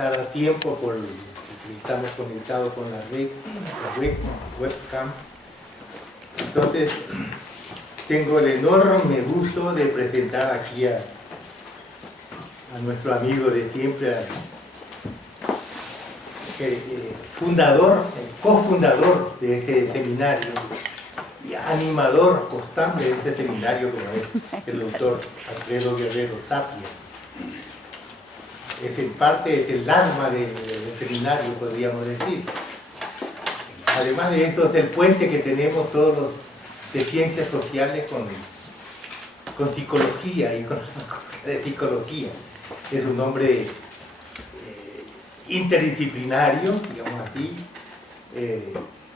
a tiempo porque estamos conectados con la red, webcam. Entonces, tengo el enorme gusto de presentar aquí a nuestro amigo de siempre, cofundador de este seminario y animador constante de este seminario, como es el doctor Alfredo Guerrero Tapia. Es en parte, es el alma del seminario, podríamos decir. Además de esto, es el puente que tenemos todos los de ciencias sociales con psicología y con de psicología. Es un hombre interdisciplinario, digamos así,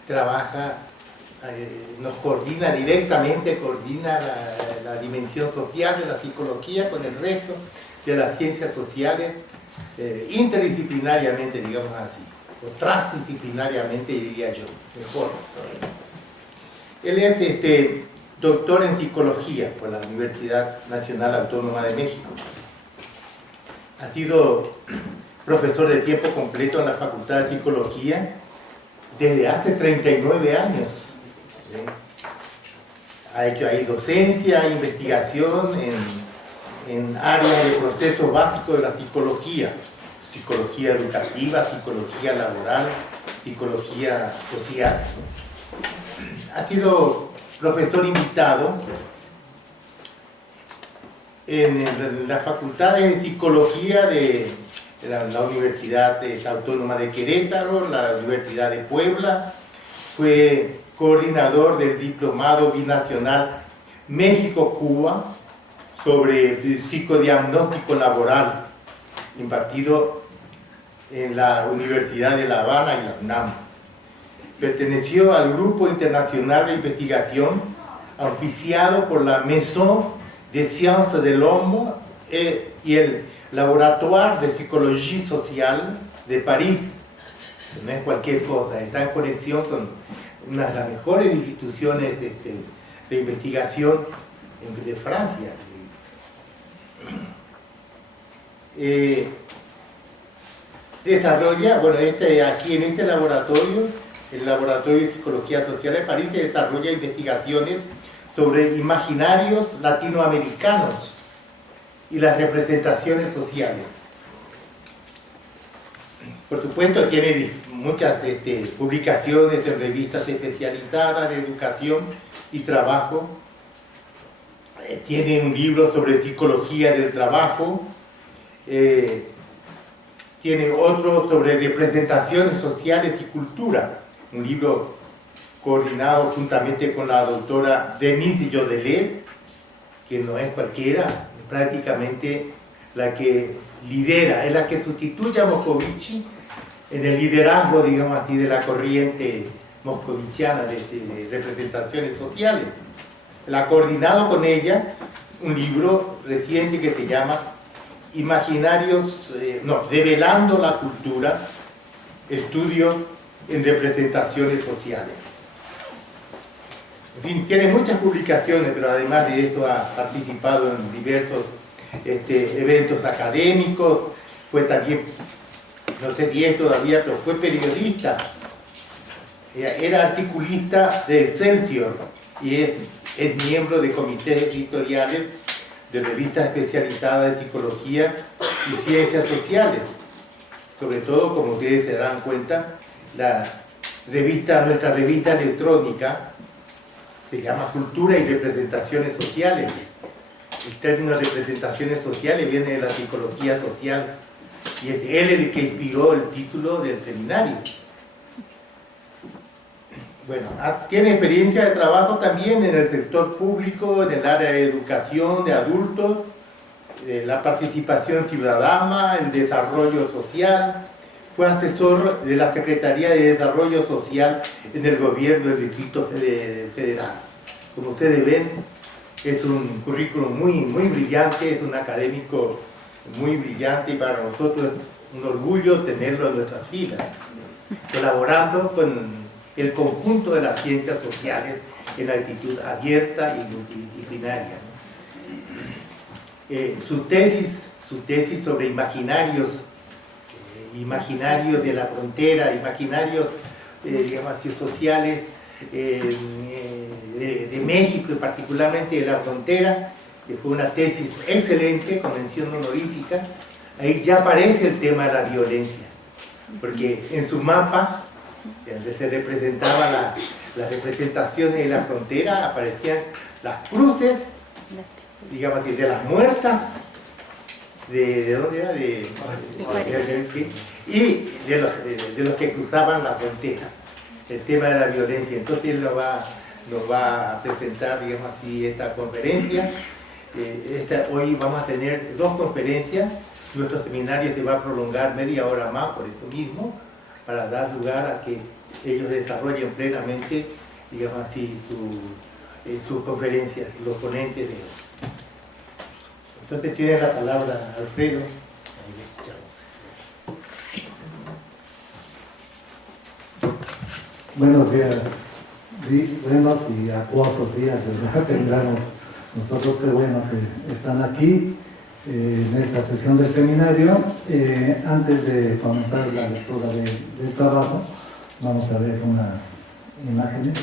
trabaja, nos coordina directamente, coordina la dimensión social de la psicología con el resto de las ciencias sociales, interdisciplinariamente, digamos así, o transdisciplinariamente, diría yo, mejor todavía. Él es doctor en psicología por la Universidad Nacional Autónoma de México. Ha sido profesor de tiempo completo en la Facultad de Psicología desde hace 39 años. Ha hecho ahí docencia, investigación en áreas de procesos básicos de la psicología, psicología educativa, psicología laboral, psicología social. Ha sido profesor invitado en las facultades de psicología de la Universidad Autónoma de Querétaro, la Universidad de Puebla. Fue coordinador del diplomado binacional México-Cuba sobre psicodiagnóstico laboral, impartido en la Universidad de La Habana y la UNAM. Perteneció al Grupo Internacional de Investigación auspiciado por la Maison des Sciences de l'Homme y el Laboratoire de Psicología Social de París. No es cualquier cosa, está en conexión con una de las mejores instituciones de investigación de Francia. Desarrolla, bueno, aquí en este laboratorio, el Laboratorio de Psicología Social de París, se desarrolla investigaciones sobre imaginarios latinoamericanos y las representaciones sociales. Por supuesto, tiene muchas publicaciones en revistas especializadas de educación y trabajo. Tiene un libro sobre psicología del trabajo. Tiene otro sobre representaciones sociales y cultura. Un libro coordinado juntamente con la doctora Denise Jodelet, que no es cualquiera, es prácticamente la que lidera, es la que sustituye a Moscovici en el liderazgo, digamos así, de la corriente moscoviciana de representaciones sociales. La ha coordinado con ella un libro reciente que se llama Develando la cultura, estudios en representaciones sociales. En fin, tiene muchas publicaciones, pero además de eso ha participado en diversos eventos académicos, fue también, no sé si es todavía, pero fue periodista, era articulista de Excelsior y es miembro de comités editoriales de revistas especializadas en psicología y ciencias sociales. Sobre todo, como ustedes se darán cuenta, nuestra revista electrónica se llama Cultura y Representaciones Sociales. El término representaciones sociales viene de la psicología social y es él el que inspiró el título del seminario. Bueno, tiene experiencia de trabajo también en el sector público, en el área de educación de adultos, la participación ciudadana, el desarrollo social. Fue asesor de la Secretaría de Desarrollo Social en el gobierno del Distrito Federal. Como ustedes ven, es un currículum muy brillante, es un académico muy brillante y para nosotros es un orgullo tenerlo en nuestras filas, colaborando con el conjunto de las ciencias sociales en la actitud abierta y multidisciplinaria. Su tesis sobre imaginarios imaginarios de la frontera, imaginarios digamos así, sociales de México y particularmente de la frontera, que fue una tesis excelente, con mención honorífica. Ahí ya aparece el tema de la violencia, porque en su mapa, donde se representaba las representaciones de la frontera, aparecían las cruces, digamos así, de las muertas, ¿de dónde era? Y de los que cruzaban la frontera, el tema de la violencia. Entonces él nos va a presentar, digamos así, esta conferencia. Hoy vamos a tener 2 conferencias. Nuestro seminario se va a prolongar media hora más por eso mismo, para dar lugar a que ellos desarrollen plenamente, digamos así, sus conferencias, los ponentes de hoy. Entonces tiene la palabra Alfredo. Ahí le escuchamos. Buenos días, buenos y acuosos días, ¿verdad? Tendremos nosotros, qué bueno que están aquí en esta sesión del seminario. Antes de comenzar la lectura del trabajo, vamos a ver unas imágenes.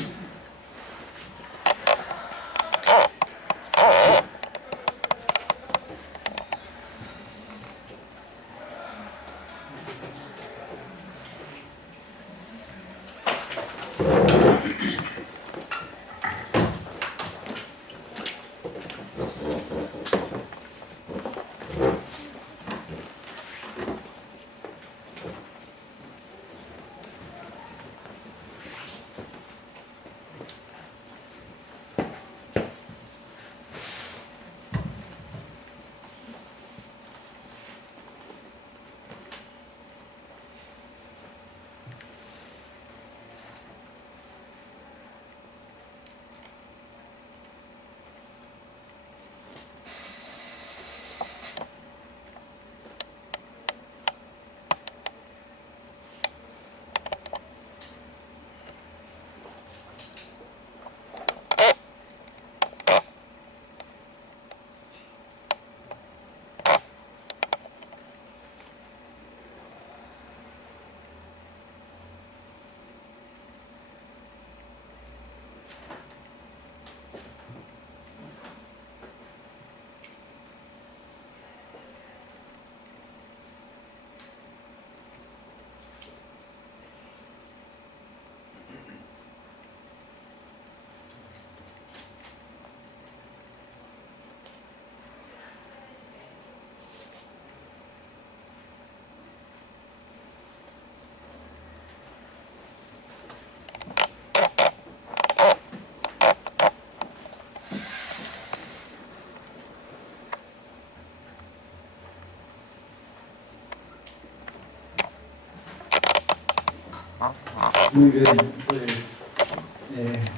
Muy bien, pues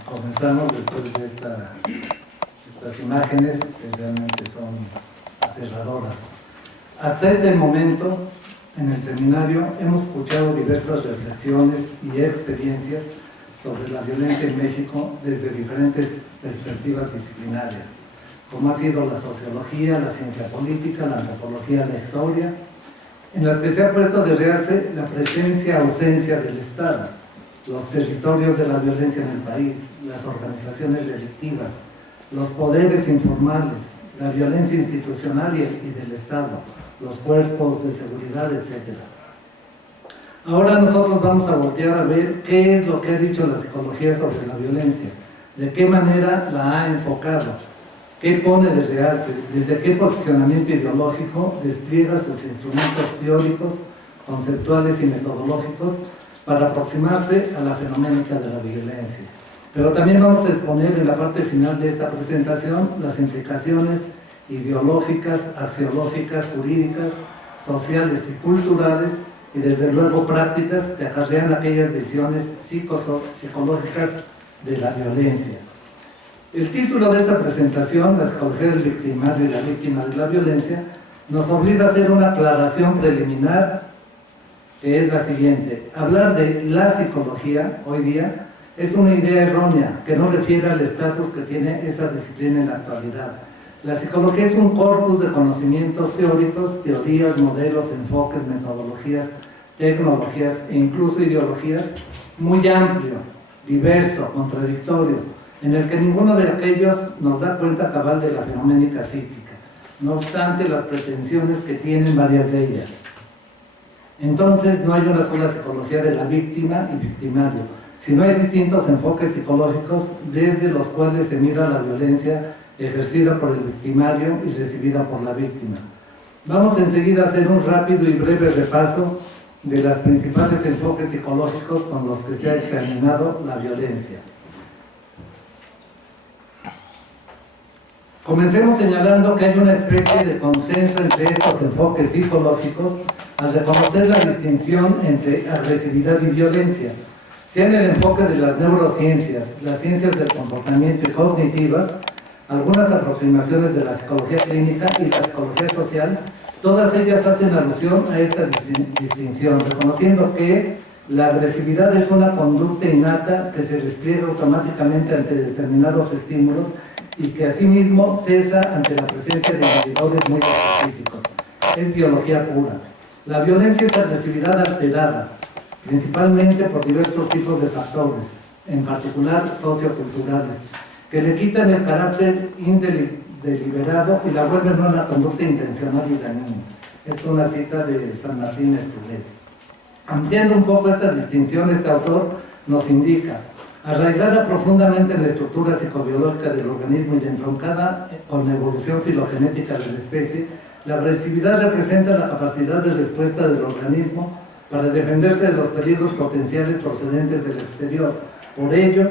comenzamos después de estas imágenes que realmente son aterradoras. Hasta este momento, en el seminario, hemos escuchado diversas reflexiones y experiencias sobre la violencia en México desde diferentes perspectivas disciplinarias, como ha sido la sociología, la ciencia política, la antropología, la historia, en las que se ha puesto de realce la presencia-ausencia del Estado, los territorios de la violencia en el país, las organizaciones delictivas, los poderes informales, la violencia institucional y del Estado, los cuerpos de seguridad, etc. Ahora nosotros vamos a voltear a ver qué es lo que ha dicho la psicología sobre la violencia, de qué manera la ha enfocado, qué pone de realce, desde qué posicionamiento ideológico despliega sus instrumentos teóricos, conceptuales y metodológicos para aproximarse a la fenoménica de la violencia. Pero también vamos a exponer en la parte final de esta presentación las implicaciones ideológicas, axiológicas, jurídicas, sociales y culturales, y desde luego prácticas que acarrean aquellas visiones psicológicas de la violencia. El título de esta presentación, La psicología del victimario y la víctima de la violencia, nos obliga a hacer una aclaración preliminar, que es la siguiente. Hablar de la psicología hoy día es una idea errónea que no refiere al estatus que tiene esa disciplina en la actualidad. La psicología es un corpus de conocimientos teóricos, teorías, modelos, enfoques, metodologías, tecnologías e incluso ideologías muy amplio, diverso, contradictorio, en el que ninguno de aquellos nos da cuenta cabal de la fenoménica psíquica, no obstante las pretensiones que tienen varias de ellas. Entonces no hay una sola psicología de la víctima y victimario, sino hay distintos enfoques psicológicos desde los cuales se mira la violencia ejercida por el victimario y recibida por la víctima. Vamos enseguida a hacer un rápido y breve repaso de los principales enfoques psicológicos con los que se ha examinado la violencia. Comencemos señalando que hay una especie de consenso entre estos enfoques psicológicos al reconocer la distinción entre agresividad y violencia, sea en el enfoque de las neurociencias, las ciencias del comportamiento y cognitivas, algunas aproximaciones de la psicología clínica y la psicología social. Todas ellas hacen alusión a esta distinción, reconociendo que la agresividad es una conducta innata que se despliega automáticamente ante determinados estímulos y que asimismo cesa ante la presencia de indicadores muy específicos. Es biología pura. La violencia es agresividad alterada, principalmente por diversos tipos de factores, en particular socioculturales, que le quitan el carácter deliberado y la vuelven una conducta intencional y dañina. Es una cita de San Martín Escudés. Ampliando un poco esta distinción, este autor nos indica: arraigada profundamente en la estructura psicobiológica del organismo y entroncada con la evolución filogenética de la especie, la agresividad representa la capacidad de respuesta del organismo para defenderse de los peligros potenciales procedentes del exterior. Por ello,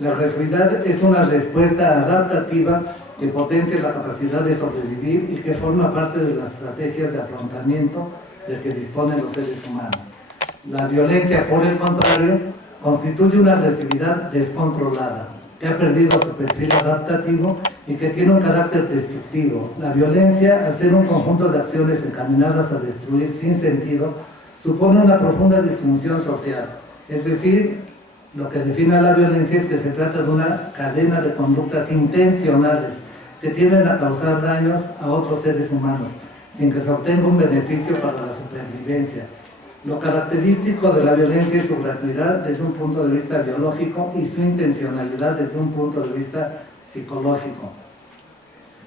la agresividad es una respuesta adaptativa que potencia la capacidad de sobrevivir y que forma parte de las estrategias de afrontamiento de que disponen los seres humanos. La violencia, por el contrario, constituye una agresividad descontrolada, que ha perdido su perfil adaptativo y que tiene un carácter destructivo. La violencia, al ser un conjunto de acciones encaminadas a destruir sin sentido, supone una profunda disfunción social. Es decir, lo que define a la violencia es que se trata de una cadena de conductas intencionales que tienden a causar daños a otros seres humanos, sin que se obtenga un beneficio para la supervivencia. Lo característico de la violencia es su gratuidad desde un punto de vista biológico y su intencionalidad desde un punto de vista psicológico.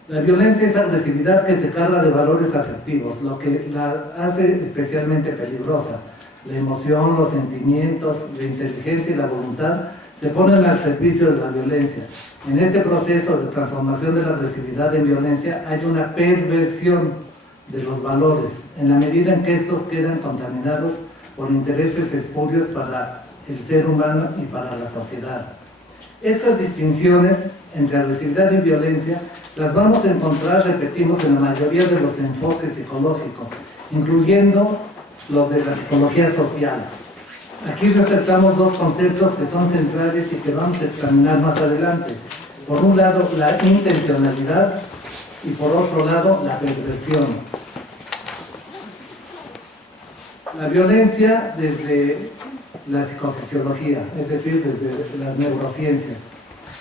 La violencia es agresividad que se carga de valores afectivos, lo que la hace especialmente peligrosa. La emoción, los sentimientos, la inteligencia y la voluntad se ponen al servicio de la violencia. En este proceso de transformación de la agresividad en violencia hay una perversión de los valores, en la medida en que estos quedan contaminados por intereses espurios para el ser humano y para la sociedad. Estas distinciones entre agresividad y violencia las vamos a encontrar, repetimos, en la mayoría de los enfoques psicológicos, incluyendo los de la psicología social. Aquí resaltamos dos conceptos que son centrales y que vamos a examinar más adelante. Por un lado, la intencionalidad y por otro lado, la perversión. La violencia desde la psicofisiología, es decir, desde las neurociencias.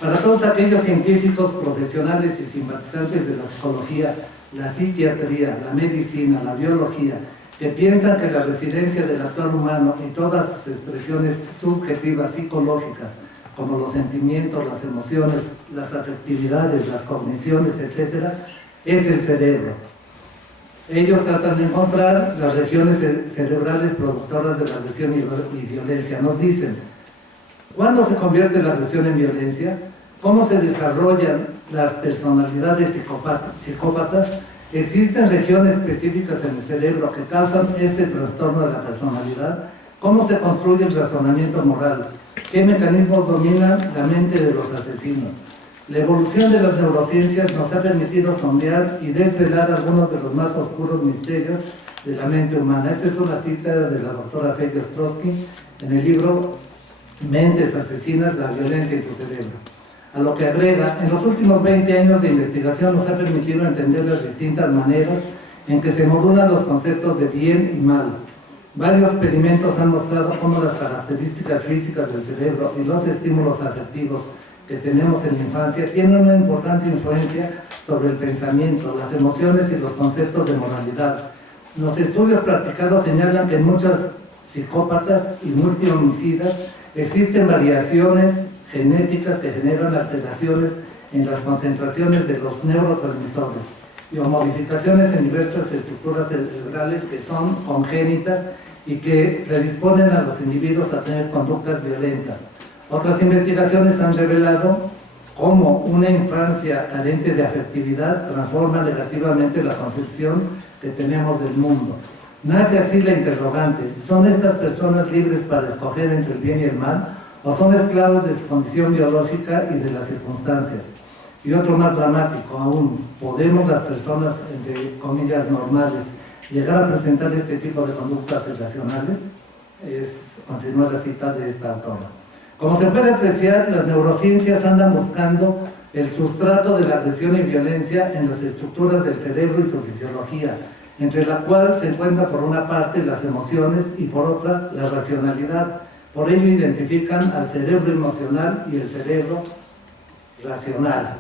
Para todos aquellos científicos, profesionales y simpatizantes de la psicología, la psiquiatría, la medicina, la biología, que piensan que la residencia del actual humano y todas sus expresiones subjetivas psicológicas, como los sentimientos, las emociones, las afectividades, las cogniciones, etc., es el cerebro. Ellos tratan de encontrar las regiones cerebrales productoras de la agresión y violencia. Nos dicen, ¿cuándo se convierte la agresión en violencia? ¿Cómo se desarrollan las personalidades psicópatas? ¿Existen regiones específicas en el cerebro que causan este trastorno de la personalidad? ¿Cómo se construye el razonamiento moral? ¿Qué mecanismos dominan la mente de los asesinos? La evolución de las neurociencias nos ha permitido sondear y desvelar algunos de los más oscuros misterios de la mente humana. Esta es una cita de la doctora Fedia Ostrowski en el libro Mentes asesinas, la violencia en tu cerebro. A lo que agrega, en los últimos 20 años de investigación nos ha permitido entender las distintas maneras en que se modulan los conceptos de bien y mal. Varios experimentos han mostrado cómo las características físicas del cerebro y los estímulos afectivos que tenemos en la infancia tienen una importante influencia sobre el pensamiento, las emociones y los conceptos de moralidad. Los estudios practicados señalan que en muchas psicópatas y multihomicidas, existen variaciones genéticas que generan alteraciones en las concentraciones de los neurotransmisores y o modificaciones en diversas estructuras cerebrales que son congénitas y que predisponen a los individuos a tener conductas violentas. Otras investigaciones han revelado cómo una infancia carente de afectividad transforma negativamente la concepción que tenemos del mundo. Nace así la interrogante: ¿son estas personas libres para escoger entre el bien y el mal, o son esclavos de su condición biológica y de las circunstancias? Y otro más dramático aún: ¿podemos las personas, entre comillas, normales, llegar a presentar este tipo de conductas irracionales? Continúa la cita de esta autora. Como se puede apreciar, las neurociencias andan buscando el sustrato de la agresión y violencia en las estructuras del cerebro y su fisiología, entre la cual se encuentra por una parte las emociones y por otra la racionalidad. Por ello identifican al cerebro emocional y el cerebro racional.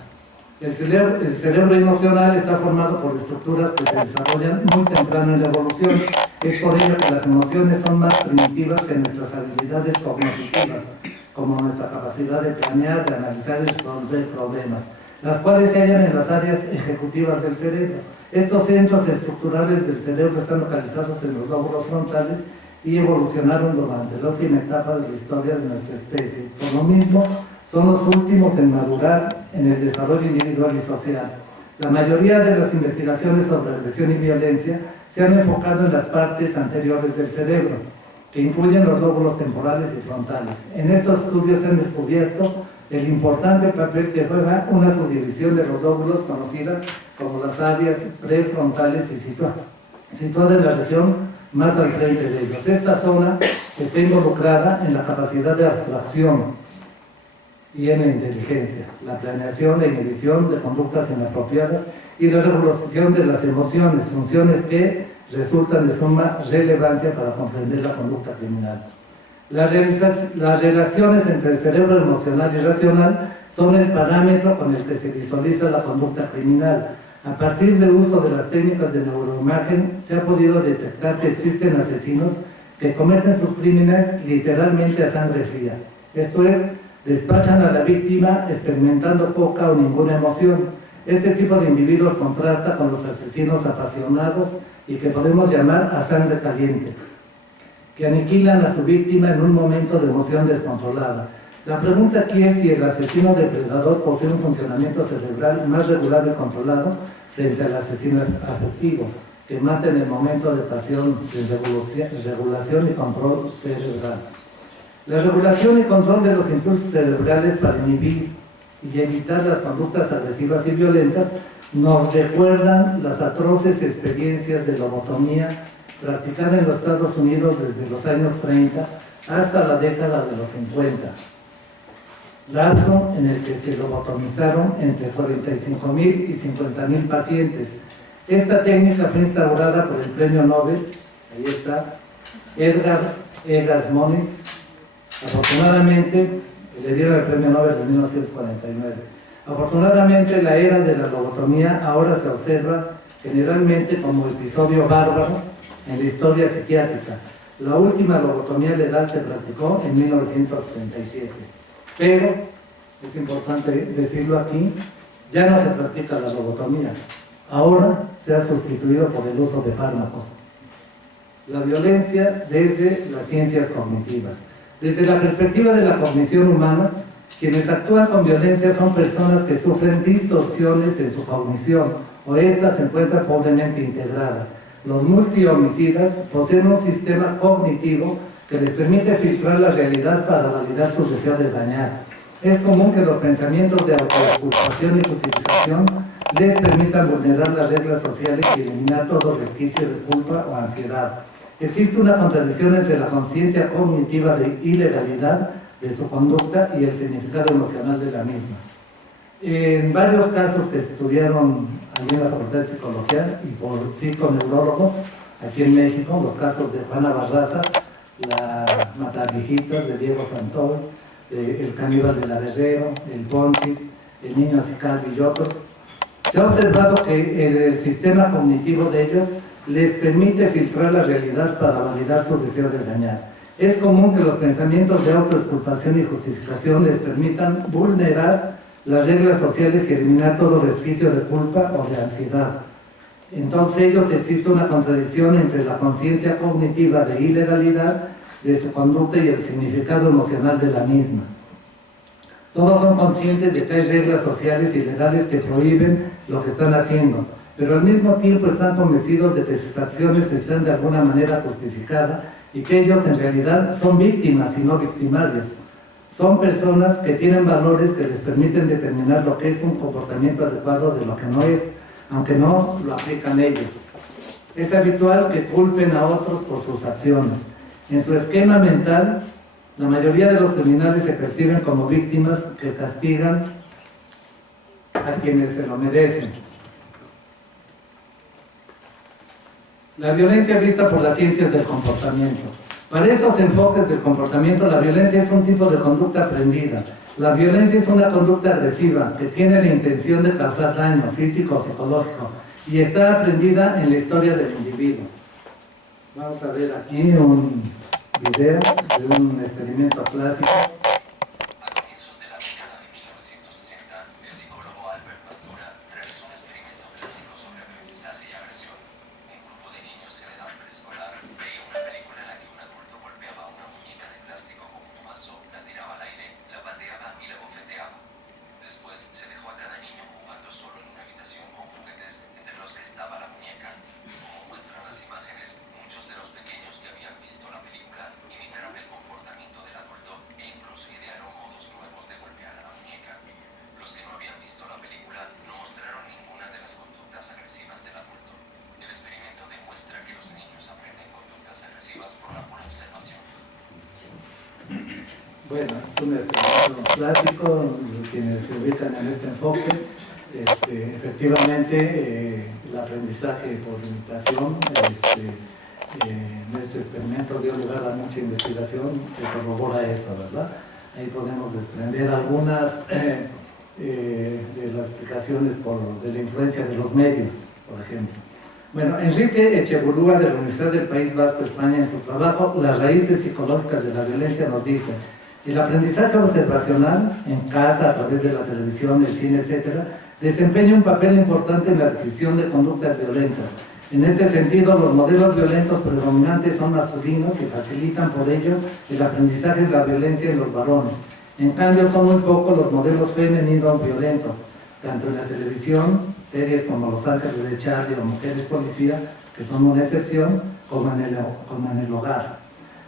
El cerebro emocional está formado por estructuras que se desarrollan muy temprano en la evolución. Es por ello que las emociones son más primitivas que nuestras habilidades cognitivas, como nuestra capacidad de planear, de analizar y resolver problemas, las cuales se hallan en las áreas ejecutivas del cerebro. Estos centros estructurales del cerebro están localizados en los lóbulos frontales y evolucionaron durante la última etapa de la historia de nuestra especie. Por lo mismo, son los últimos en madurar en el desarrollo individual y social. La mayoría de las investigaciones sobre agresión y violencia se han enfocado en las partes anteriores del cerebro, que incluyen los lóbulos temporales y frontales. En estos estudios se han descubierto el importante papel que juega una subdivisión de los lóbulos conocida como las áreas prefrontales y situada en la región más al frente de ellos. Esta zona está involucrada en la capacidad de abstracción y en la inteligencia, la planeación, la inhibición de conductas inapropiadas y la regulación de las emociones, funciones que resultan de suma relevancia para comprender la conducta criminal. Las relaciones entre el cerebro emocional y racional son el parámetro con el que se visualiza la conducta criminal. A partir del uso de las técnicas de neuroimagen se ha podido detectar que existen asesinos que cometen sus crímenes literalmente a sangre fría. Esto es, despachan a la víctima experimentando poca o ninguna emoción. Este tipo de individuos contrasta con los asesinos apasionados y que podemos llamar a sangre caliente, que aniquilan a su víctima en un momento de emoción descontrolada. La pregunta aquí es si el asesino depredador posee un funcionamiento cerebral más regulado y controlado frente al asesino afectivo, que mata en el momento de pasión, de regulación y control cerebral. La regulación y control de los impulsos cerebrales para inhibir y evitar las conductas agresivas y violentas nos recuerdan las atroces experiencias de lobotomía practicada en los Estados Unidos desde los años 30 hasta la década de los 50, lapso en el que se lobotomizaron entre 45.000 y 50.000 pacientes. Esta técnica fue instaurada por el premio Nobel, ahí está, Edgar Egas Moniz. Afortunadamente, le dieron el premio Nobel en 1949. Afortunadamente, la era de la lobotomía ahora se observa generalmente como episodio bárbaro en la historia psiquiátrica. La última lobotomía legal se practicó en 1967. Pero, es importante decirlo aquí, ya no se practica la lobotomía. Ahora se ha sustituido por el uso de fármacos. La violencia desde las ciencias cognitivas. Desde la perspectiva de la cognición humana, quienes actúan con violencia son personas que sufren distorsiones en su cognición o ésta se encuentra pobremente integrada. Los multihomicidas poseen un sistema cognitivo que les permite filtrar la realidad para validar su deseo de dañar. Es común que los pensamientos de autoexculpación y justificación les permitan vulnerar las reglas sociales y eliminar todo resquicio de culpa o ansiedad. Existe una contradicción entre la conciencia cognitiva de ilegalidad de su conducta y el significado emocional de la misma. En varios casos que se estudiaron allí en la Facultad de Psicología y por psiconeurólogos aquí en México, los casos de Juana Barraza, la Mataviejitas de Diego Santoy, el caníbal de la Guerrero, el Pontis, el niño Acicalvi y otros, se ha observado que el sistema cognitivo de ellos les permite filtrar la realidad para validar su deseo de dañar. Es común que los pensamientos de autoexculpación y justificación les permitan vulnerar las reglas sociales y eliminar todo resquicio de culpa o de ansiedad. Entonces ellos existe una contradicción entre la conciencia cognitiva de ilegalidad de su conducta y el significado emocional de la misma. Todos son conscientes de que hay reglas sociales y legales que prohíben lo que están haciendo, pero al mismo tiempo están convencidos de que sus acciones están de alguna manera justificadas y que ellos en realidad son víctimas y no victimarios. Son personas que tienen valores que les permiten determinar lo que es un comportamiento adecuado de lo que no es, aunque no lo aplican ellos. Es habitual que culpen a otros por sus acciones. En su esquema mental, la mayoría de los criminales se perciben como víctimas que castigan a quienes se lo merecen. La violencia vista por las ciencias del comportamiento. Para estos enfoques del comportamiento, la violencia es un tipo de conducta aprendida. La violencia es una conducta agresiva que tiene la intención de causar daño físico o psicológico y está aprendida en la historia del individuo. Vamos a ver aquí un video de un experimento clásico. A comienzos de la década de 1960, el psicólogo Albert Bandura realizó un experimento clásico sobre aprendizaje y agresión. Un grupo de niños en edad preescolar veía una película en la que un adulto golpeaba a una muñeca de plástico con un mazo, la tiraba al aire, la pateaba y la bofeteaba. Después se dejó a cada niño jugando solo en una habitación con juguetes entre los que estaba la muñeca. Como muestran las imágenes, muchos de los pequeños que habían visto la película imitaron el comportamiento del adulto e incluso idearon modos nuevos de golpear a la muñeca. Los que no habían visto la película no mostraron ninguna de las conductas agresivas del adulto. El experimento demuestra que los niños aprenden conductas agresivas por la pura observación. Bueno, es un experimento clásico, quienes se ubican en este enfoque. Efectivamente, el aprendizaje por imitación en este experimento dio lugar a mucha investigación que corrobora eso, ¿verdad? Ahí podemos desprender algunas de las explicaciones de la influencia de los medios, por ejemplo. Bueno, Enrique Echeburúa de la Universidad del País Vasco, España, en su trabajo Las raíces psicológicas de la violencia nos dice: el aprendizaje observacional en casa, a través de la televisión, el cine, etc., desempeña un papel importante en la adquisición de conductas violentas. En este sentido, los modelos violentos predominantes son masculinos y facilitan por ello el aprendizaje de la violencia en los varones. En cambio, son muy pocos los modelos femeninos violentos, tanto en la televisión, series como Los Ángeles de Charlie o Mujeres Policía, que son una excepción, como en el hogar.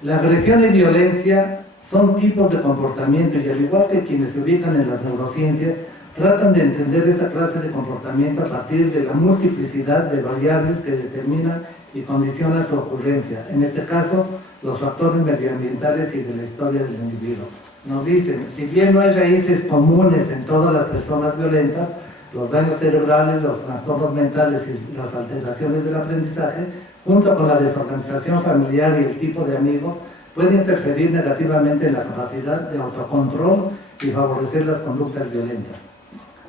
La agresión y violencia son tipos de comportamiento y, al igual que quienes se ubican en las neurociencias, tratan de entender esta clase de comportamiento a partir de la multiplicidad de variables que determinan y condicionan su ocurrencia. En este caso, los factores medioambientales y de la historia del individuo. Nos dicen, si bien no hay raíces comunes en todas las personas violentas, los daños cerebrales, los trastornos mentales y las alteraciones del aprendizaje, junto con la desorganización familiar y el tipo de amigos, puede interferir negativamente en la capacidad de autocontrol y favorecer las conductas violentas.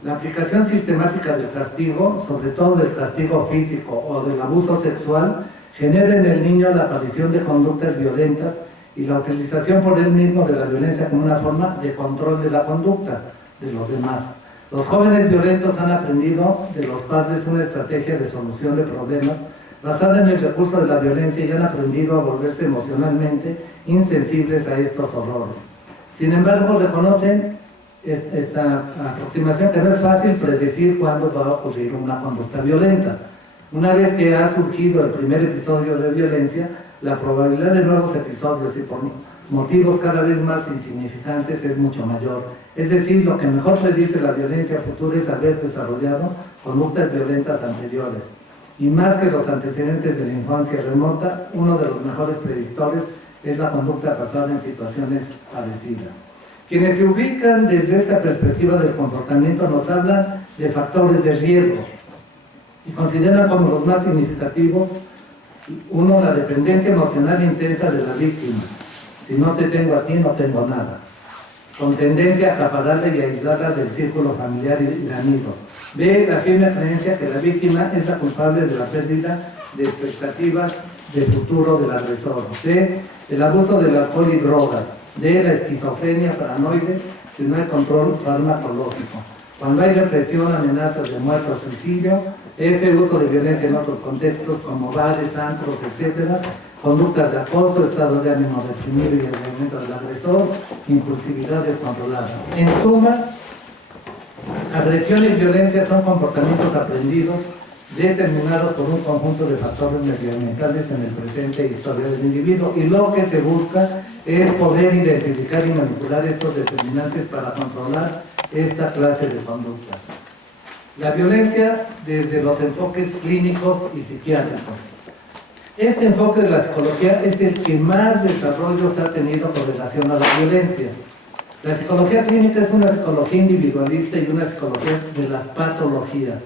La aplicación sistemática del castigo, sobre todo del castigo físico o del abuso sexual, genera en el niño la aparición de conductas violentas y la utilización por él mismo de la violencia como una forma de control de la conducta de los demás. Los jóvenes violentos han aprendido de los padres una estrategia de solución de problemas basada en el recurso de la violencia y han aprendido a volverse emocionalmente insensibles a estos horrores. Sin embargo, reconocen esta aproximación que no es fácil predecir cuándo va a ocurrir una conducta violenta. Una vez que ha surgido el primer episodio de violencia, la probabilidad de nuevos episodios y por motivos cada vez más insignificantes es mucho mayor. Es decir, lo que mejor predice la violencia futura es haber desarrollado conductas violentas anteriores. Y más que los antecedentes de la infancia remota, uno de los mejores predictores es la conducta pasada en situaciones parecidas. Quienes se ubican desde esta perspectiva del comportamiento nos hablan de factores de riesgo y consideran como los más significativos: uno, la dependencia emocional intensa de la víctima. Si no te tengo a ti, no tengo nada. Con tendencia a acapararla y aislarla del círculo familiar y de amigos. B, la firme creencia que la víctima es la culpable de la pérdida de expectativas de futuro del agresor. C, el abuso del alcohol y drogas. D, la esquizofrenia paranoide si no hay control farmacológico. Cuando hay depresión, amenazas de muerte o suicidio. F, uso de violencia en otros contextos como bares, antros, etc. Conductas de acoso, estado de ánimo deprimido y el movimiento del agresor, impulsividad descontrolada. En suma, agresión y violencia son comportamientos aprendidos determinados por un conjunto de factores medioambientales en el presente e historia del individuo, y lo que se busca es poder identificar y manipular estos determinantes para controlar esta clase de conductas. La violencia desde los enfoques clínicos y psiquiátricos. Este enfoque de la psicología es el que más desarrollos ha tenido con relación a la violencia. La psicología clínica es una psicología individualista y una psicología de las patologías,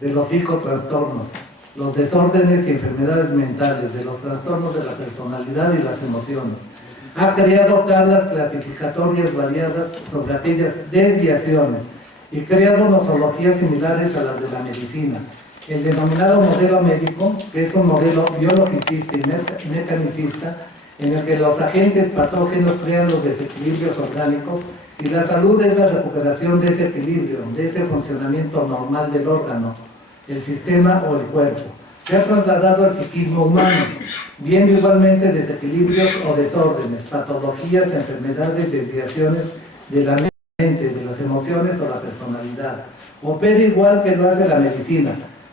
de los psicotrastornos, los desórdenes y enfermedades mentales, de los trastornos de la personalidad y las emociones. Ha creado tablas clasificatorias variadas sobre aquellas desviaciones y creado nosologías similares a las de la medicina. El denominado modelo médico, que es un modelo biologicista y mecanicista, en el que los agentes patógenos crean los desequilibrios orgánicos y la salud es la recuperación de ese equilibrio, de ese funcionamiento normal del órgano, el sistema o el cuerpo. Se ha trasladado al psiquismo humano, viendo igualmente desequilibrios o desórdenes, patologías, enfermedades, desviaciones de la mente, de las emociones o la personalidad. Opera igual que lo hace la medicina,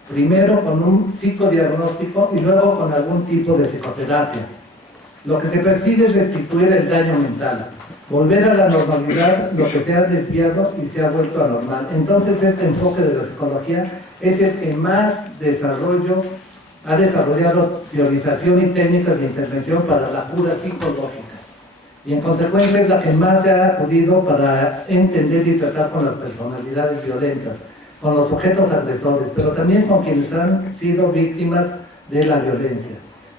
primero con un psicodiagnóstico y luego con algún tipo de psicoterapia. Lo que se persigue es restituir el daño mental, volver a la normalidad lo que se ha desviado y se ha vuelto anormal. Entonces este enfoque de la psicología es el que más ha desarrollado teorización y técnicas de intervención para la cura psicológica. Y en consecuencia es la que más se ha acudido para entender y tratar con las personalidades violentas, con los sujetos agresores, pero también con quienes han sido víctimas de la violencia.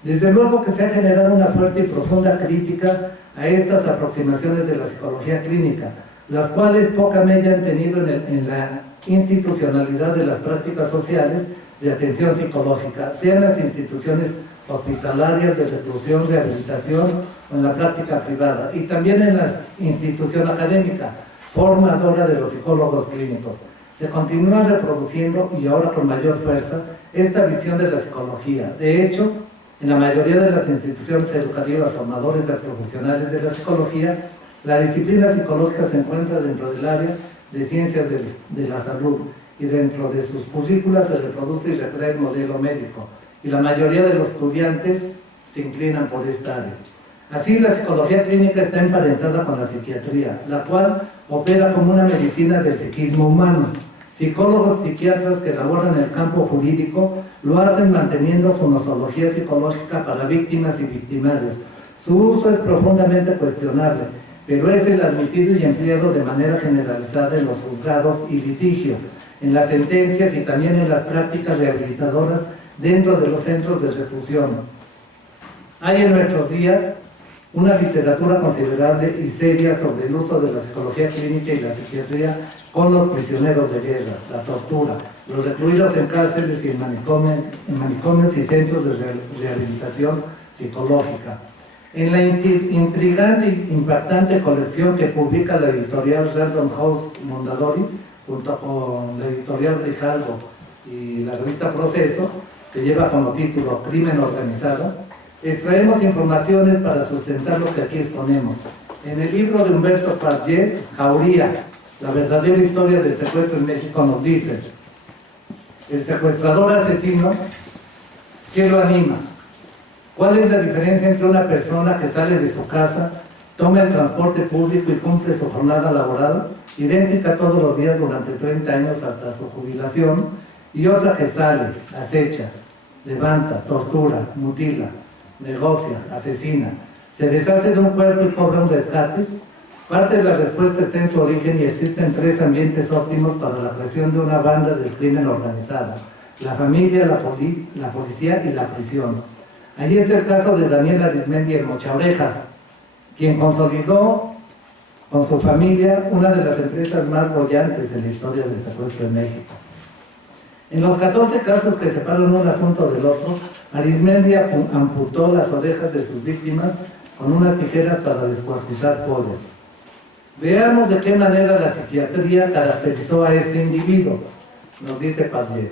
Desde luego que se ha generado una fuerte y profunda crítica a estas aproximaciones de la psicología clínica, las cuales poca medida han tenido en la institucionalidad de las prácticas sociales de atención psicológica, sean las instituciones hospitalarias de reclusión, rehabilitación o en la práctica privada, y también en la institución académica, formadora de los psicólogos clínicos. Se continúa reproduciendo, y ahora con mayor fuerza, esta visión de la psicología. De hecho, en la mayoría de las instituciones educativas formadores de profesionales de la psicología, la disciplina psicológica se encuentra dentro del área de ciencias de la salud, y dentro de sus currículas se reproduce y recrea el modelo médico, y la mayoría de los estudiantes se inclinan por esta área. Así, la psicología clínica está emparentada con la psiquiatría, la cual opera como una medicina del psiquismo humano. Psicólogos y psiquiatras que elaboran el campo jurídico lo hacen manteniendo su nosología psicológica para víctimas y victimarios. Su uso es profundamente cuestionable, pero es el admitido y empleado de manera generalizada en los juzgados y litigios, en las sentencias y también en las prácticas rehabilitadoras dentro de los centros de reclusión. Hay en nuestros días una literatura considerable y seria sobre el uso de la psicología clínica y la psiquiatría con los prisioneros de guerra, la tortura, los recluidos en cárceles y en manicomios y centros de rehabilitación psicológica. En la intrigante e impactante colección que publica la editorial Random House Mondadori, junto con la editorial Grijalvo y la revista Proceso, que lleva como título Crimen Organizado, extraemos informaciones para sustentar lo que aquí exponemos. En el libro de Humberto Pardier, Jauría, la verdadera historia del secuestro en México, nos dice: el secuestrador asesino, ¿qué lo anima? ¿Cuál es la diferencia entre una persona que sale de su casa, toma el transporte público y cumple su jornada laboral, idéntica todos los días durante 30 años hasta su jubilación, y otra que sale, acecha, levanta, tortura, mutila, negocia, asesina, se deshace de un cuerpo y cobra un rescate? Parte de la respuesta está en su origen y existen 3 ambientes óptimos para la creación de una banda del crimen organizado: la familia, la policía y la prisión. Allí está el caso de Daniel Arismendi el Mochaorejas, quien consolidó con su familia una de las empresas más bollantes en la historia del secuestro en México. En los 14 casos que separan un asunto del otro, Arizmendi amputó las orejas de sus víctimas con unas tijeras para descuartizar pollos. Veamos de qué manera la psiquiatría caracterizó a este individuo, nos dice Padre.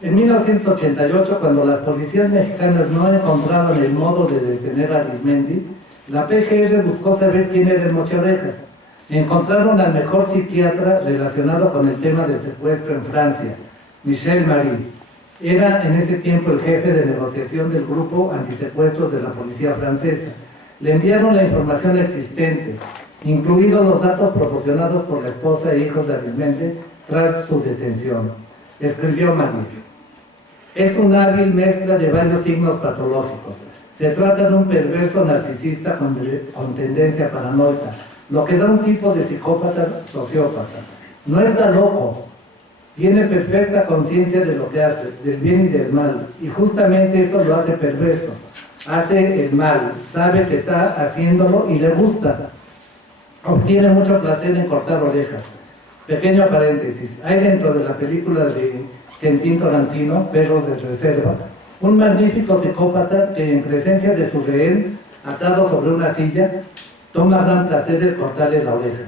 En 1988, cuando las policías mexicanas no encontraban el modo de detener a Arizmendi, la PGR buscó saber quién era el mochaorejas. Encontraron al mejor psiquiatra relacionado con el tema del secuestro en Francia, Michel Marie. Era en ese tiempo el jefe de negociación del grupo antisecuestros de la policía francesa. Le enviaron la información existente, incluidos los datos proporcionados por la esposa e hijos de Arizmendi tras su detención. Escribió Marie: es una hábil mezcla de varios signos patológicos. Se trata de un perverso narcisista con tendencia paranoica, lo que da un tipo de psicópata sociópata. No está loco, tiene perfecta conciencia de lo que hace, del bien y del mal, y justamente eso lo hace perverso. Hace el mal, sabe que está haciéndolo y le gusta. Obtiene mucho placer en cortar orejas. Pequeño paréntesis, hay dentro de la película de Quentin Tarantino, Perros de Reserva, un magnífico psicópata que en presencia de su rehén, atado sobre una silla, toma gran placer en cortarle la oreja.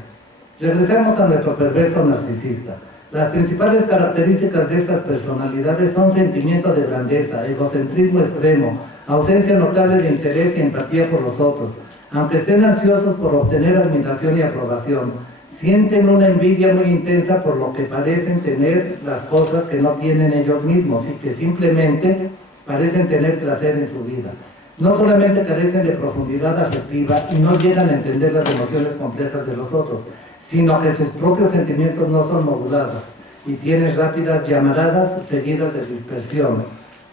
Regresemos a nuestro perverso narcisista. Las principales características de estas personalidades son sentimiento de grandeza, egocentrismo extremo, ausencia notable de interés y empatía por los otros. Aunque estén ansiosos por obtener admiración y aprobación, sienten una envidia muy intensa por lo que parecen tener las cosas que no tienen ellos mismos y que simplemente parecen tener placer en su vida. No solamente carecen de profundidad afectiva y no llegan a entender las emociones complejas de los otros, sino que sus propios sentimientos no son modulados y tienen rápidas llamaradas seguidas de dispersión.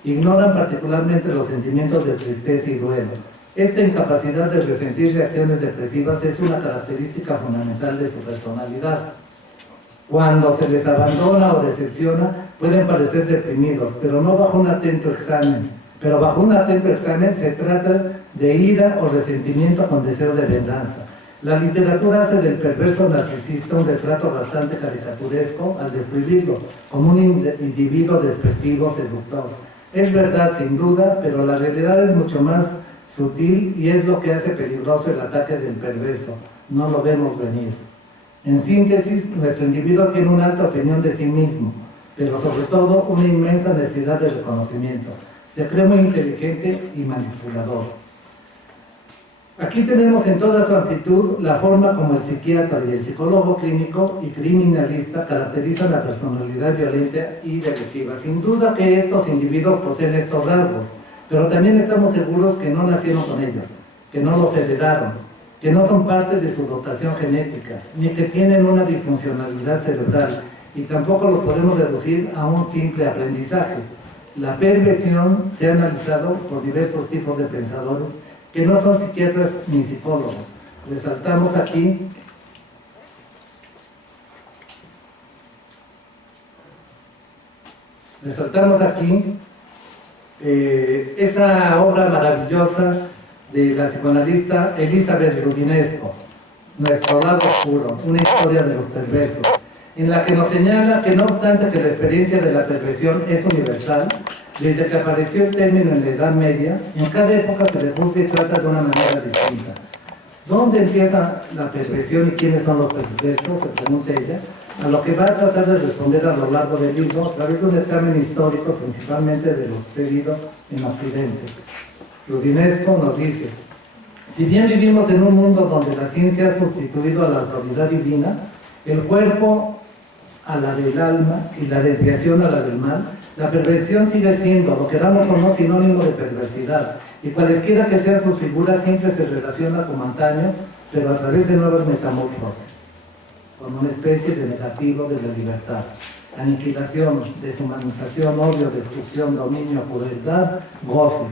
Ignoran particularmente los sentimientos de tristeza y duelo. Esta incapacidad de resentir reacciones depresivas es una característica fundamental de su personalidad. Cuando se les abandona o decepciona, pueden parecer deprimidos, pero bajo un atento examen se trata de ira o resentimiento con deseos de venganza. La literatura hace del perverso narcisista un retrato bastante caricaturesco al describirlo como un individuo despectivo, seductor. Es verdad, sin duda, pero la realidad es mucho más sutil y es lo que hace peligroso el ataque del perverso. No lo vemos venir. En síntesis, nuestro individuo tiene una alta opinión de sí mismo, pero sobre todo una inmensa necesidad de reconocimiento. Se cree muy inteligente y manipulador. Aquí tenemos en toda su amplitud la forma como el psiquiatra y el psicólogo clínico y criminalista caracterizan la personalidad violenta y delictiva. Sin duda que estos individuos poseen estos rasgos, pero también estamos seguros que no nacieron con ellos, que no los heredaron, que no son parte de su dotación genética, ni que tienen una disfuncionalidad cerebral, y tampoco los podemos reducir a un simple aprendizaje. La perversión se ha analizado por diversos tipos de pensadores que no son psiquiatras ni psicólogos. Resaltamos aquí esa obra maravillosa de la psicoanalista Elizabeth Rudinesco, Nuestro lado oscuro, una historia de los perversos, en la que nos señala que no obstante que la experiencia de la perversión es universal, desde que apareció el término en la Edad Media, en cada época se le juzga y trata de una manera distinta. ¿Dónde empieza la perversión y quiénes son los perversos?, se pregunta ella, a lo que va a tratar de responder a lo largo del libro a través de un examen histórico principalmente de lo sucedido en Occidente. Rudinesco nos dice: si bien vivimos en un mundo donde la ciencia ha sustituido a la autoridad divina, el cuerpo a la del alma y la desviación a la del mal, la perversión sigue siendo, lo queramos o no, sinónimo de perversidad, y cualesquiera que sean sus figuras siempre se relaciona como antaño, pero a través de nuevas metamorfosis, como una especie de negativo de la libertad. Aniquilación, deshumanización, odio, destrucción, dominio, crueldad, goce.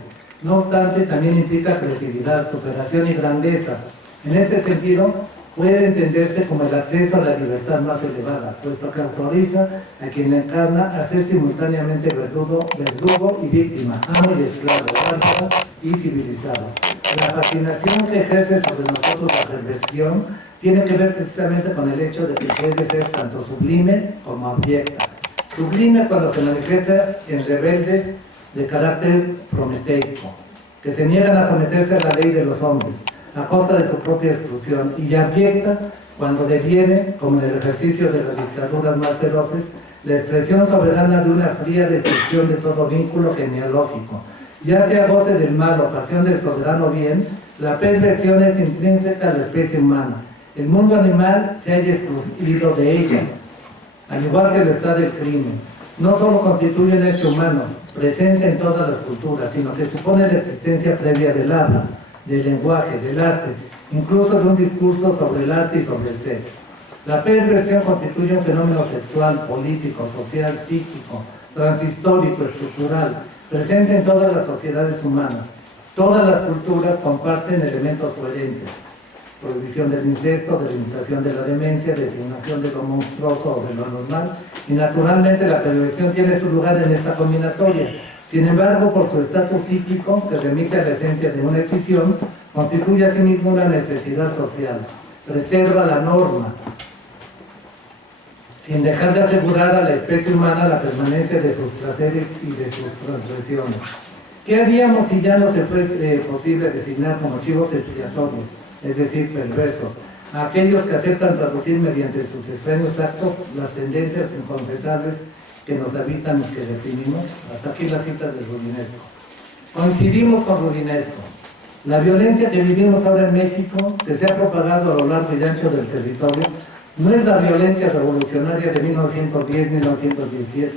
No obstante, también implica creatividad, superación y grandeza. En este sentido, puede entenderse como el acceso a la libertad más elevada, puesto que autoriza a quien la encarna a ser simultáneamente verdugo y víctima, amo y esclavo, bárbaro y civilizado. La fascinación que ejerce sobre nosotros la perversión tiene que ver precisamente con el hecho de que puede ser tanto sublime como abyecta. sublime cuando se manifiesta en rebeldes de carácter prometeico, que se niegan a someterse a la ley de los hombres, a costa de su propia exclusión, y abyecta cuando deviene, como en el ejercicio de las dictaduras más feroces, la expresión soberana de una fría destrucción de todo vínculo genealógico. Ya sea goce del mal o pasión del soberano bien, la perversión es intrínseca a la especie humana. El mundo animal se halla excluido de ella, al igual que lo está del crimen. No solo constituye un hecho humano, presente en todas las culturas, sino que supone la existencia previa del habla, del lenguaje, del arte, incluso de un discurso sobre el arte y sobre el sexo. La perversión constituye un fenómeno sexual, político, social, psíquico, transhistórico, estructural, presente en todas las sociedades humanas. Todas las culturas comparten elementos coherentes: prohibición del incesto, delimitación de la demencia, designación de lo monstruoso o de lo normal, y naturalmente la perversión tiene su lugar en esta combinatoria. Sin embargo, por su estatus psíquico, que remite a la esencia de una escisión, constituye asimismo una necesidad social, preserva la norma, sin dejar de asegurar a la especie humana la permanencia de sus placeres y de sus transgresiones. ¿Qué haríamos si ya no se fuese posible designar como chivos expiatorios, es decir, perversos, a aquellos que aceptan traducir mediante sus extraños actos las tendencias inconfesables que nos habitan y que reprimimos? Hasta aquí la cita de Rudinesco. Coincidimos con Rudinesco. La violencia que vivimos ahora en México, que se ha propagado a lo largo y ancho del territorio, no es la violencia revolucionaria de 1910-1917,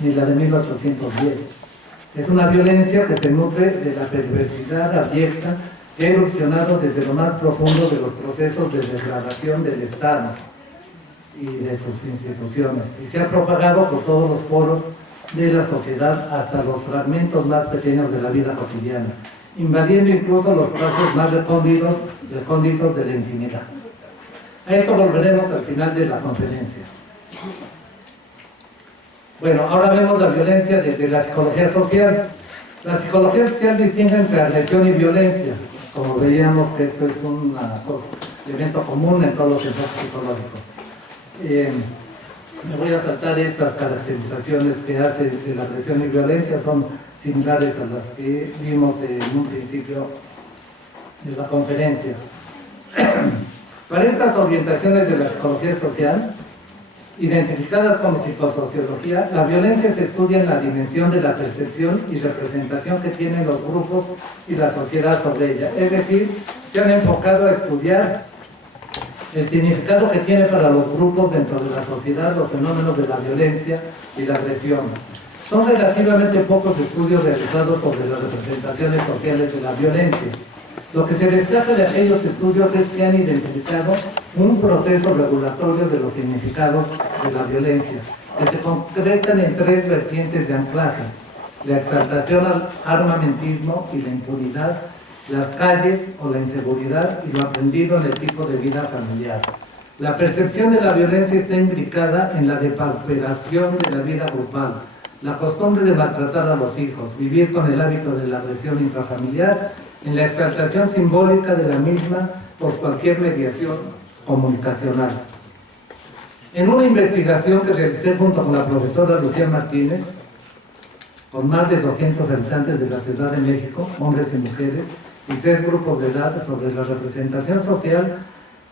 ni la de 1810. Es una violencia que se nutre de la perversidad abyecta que ha erupcionado desde lo más profundo de los procesos de degradación del Estado y de sus instituciones, y se ha propagado por todos los poros de la sociedad hasta los fragmentos más pequeños de la vida cotidiana, invadiendo incluso los espacios más recónditos de la intimidad. A esto volveremos al final de la conferencia. Bueno, ahora vemos la violencia desde la psicología social. La psicología social distingue entre agresión y violencia, como veíamos que esto es un elemento común en todos los enfoques psicológicos. Me voy a saltar estas caracterizaciones que hace de la agresión y violencia, son similares a las que vimos en un principio de la conferencia. Para estas orientaciones de la psicología social, identificadas como psicosociología, la violencia se estudia en la dimensión de la percepción y representación que tienen los grupos y la sociedad sobre ella. Es decir, se han enfocado a estudiar el significado que tiene para los grupos dentro de la sociedad los fenómenos de la violencia y la agresión. Son relativamente pocos estudios realizados sobre las representaciones sociales de la violencia. Lo que se destaca de aquellos estudios es que han identificado un proceso regulatorio de los significados de la violencia, que se concretan en tres vertientes de anclaje: la exaltación al armamentismo y la impunidad, las calles o la inseguridad y lo aprendido en el tipo de vida familiar. La percepción de la violencia está imbricada en la depauperación de la vida grupal, la costumbre de maltratar a los hijos, vivir con el hábito de la agresión intrafamiliar, en la exaltación simbólica de la misma por cualquier mediación comunicacional. En una investigación que realicé junto con la profesora Lucía Martínez, con más de 200 habitantes de la Ciudad de México, hombres y mujeres, y 3 grupos de edad, sobre la representación social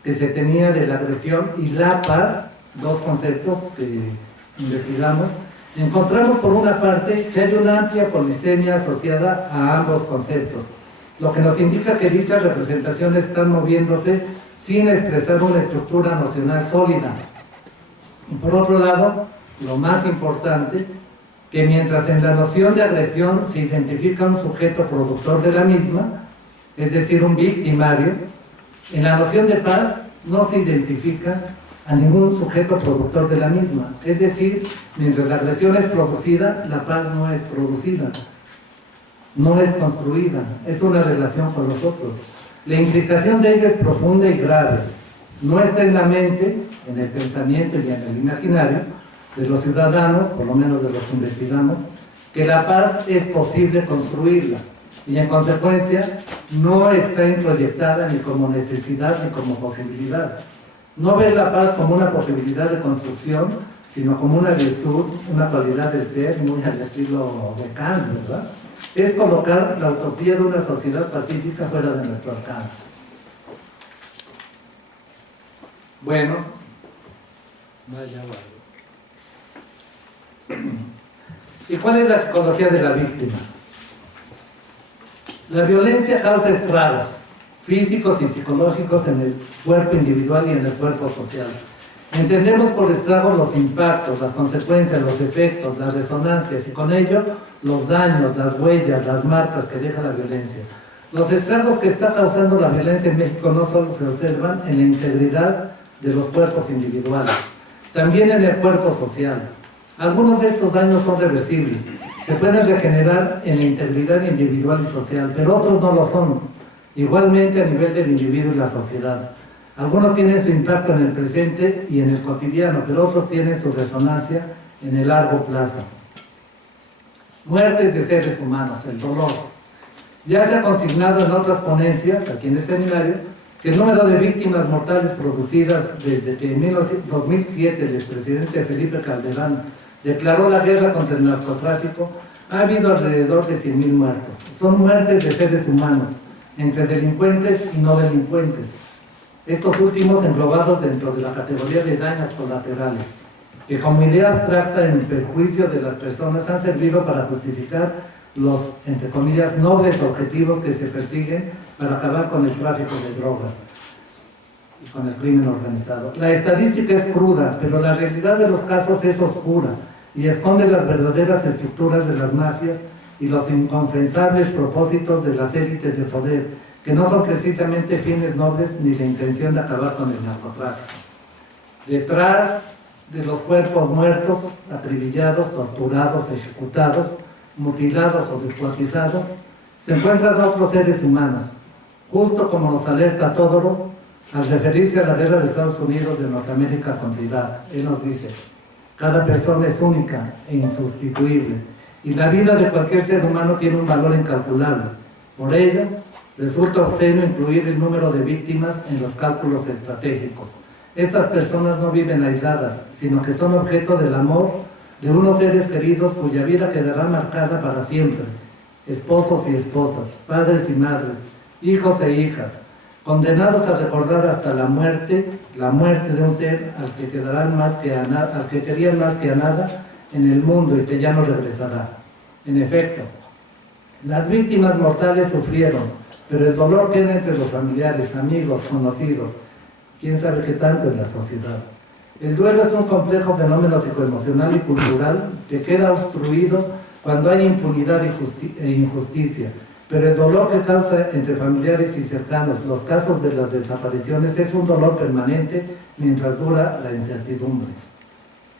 que se tenía de la agresión y la paz, 2 conceptos que investigamos, encontramos por una parte que hay una amplia polisemia asociada a ambos conceptos, lo que nos indica que dichas representaciones están moviéndose sin expresar una estructura nocional sólida. Y por otro lado, lo más importante, que mientras en la noción de agresión se identifica un sujeto productor de la misma, es decir, un victimario, en la noción de paz no se identifica a ningún sujeto productor de la misma. Es decir, mientras la agresión es producida, la paz no es producida, no es construida, es una relación con los otros. La implicación de ella es profunda y grave. No está en la mente, en el pensamiento y en el imaginario de los ciudadanos, por lo menos de los que investigamos, que la paz es posible construirla, y en consecuencia no está introyectada ni como necesidad ni como posibilidad. No ver la paz como una posibilidad de construcción sino como una virtud, una cualidad del ser, muy al estilo de Kant, ¿verdad? Es colocar la utopía de una sociedad pacífica fuera de nuestro alcance. Bueno, vaya, vaya. ¿Y cuál es la psicología de la víctima? La violencia causa estragos físicos y psicológicos en el cuerpo individual y en el cuerpo social. Entendemos por estragos los impactos, las consecuencias, los efectos, las resonancias y con ello los daños, las huellas, las marcas que deja la violencia. Los estragos que está causando la violencia en México no solo se observan en la integridad de los cuerpos individuales, también en el cuerpo social. Algunos de estos daños son reversibles, se pueden regenerar en la integridad individual y social, pero otros no lo son, igualmente a nivel del individuo y la sociedad. Algunos tienen su impacto en el presente y en el cotidiano, pero otros tienen su resonancia en el largo plazo. Muertes de seres humanos, el dolor. Ya se ha consignado en otras ponencias, aquí en el seminario, que el número de víctimas mortales producidas desde que en 2007 el expresidente Felipe Calderón declaró la guerra contra el narcotráfico, ha habido alrededor de 100,000 muertos. Son muertes de seres humanos, entre delincuentes y no delincuentes. Estos últimos englobados dentro de la categoría de daños colaterales, que como idea abstracta en perjuicio de las personas han servido para justificar los, entre comillas, nobles objetivos que se persiguen para acabar con el tráfico de drogas y con el crimen organizado. La estadística es cruda, pero la realidad de los casos es oscura y esconde las verdaderas estructuras de las mafias y los inconfesables propósitos de las élites de poder, que no son precisamente fines nobles ni la intención de acabar con el narcotráfico. Detrás de los cuerpos muertos, acribillados, torturados, ejecutados, mutilados o descuartizados, se encuentran otros seres humanos, justo como nos alerta Todoro al referirse a la guerra de Estados Unidos de Norteamérica contra Irak. Él nos dice: cada persona es única e insustituible, y la vida de cualquier ser humano tiene un valor incalculable. Por ello, resulta obsceno incluir el número de víctimas en los cálculos estratégicos. Estas personas no viven aisladas, sino que son objeto del amor de unos seres queridos cuya vida quedará marcada para siempre. Esposos y esposas, padres y madres, hijos e hijas, condenados a recordar hasta la muerte de un ser al que querían más que a nada en el mundo y que ya no regresará. En efecto, las víctimas mortales sufrieron, pero el dolor queda entre los familiares, amigos, conocidos, quién sabe qué tanto en la sociedad. El duelo es un complejo fenómeno psicoemocional y cultural que queda obstruido cuando hay impunidad e injusticia, pero el dolor que causa entre familiares y cercanos, los casos de las desapariciones, es un dolor permanente mientras dura la incertidumbre.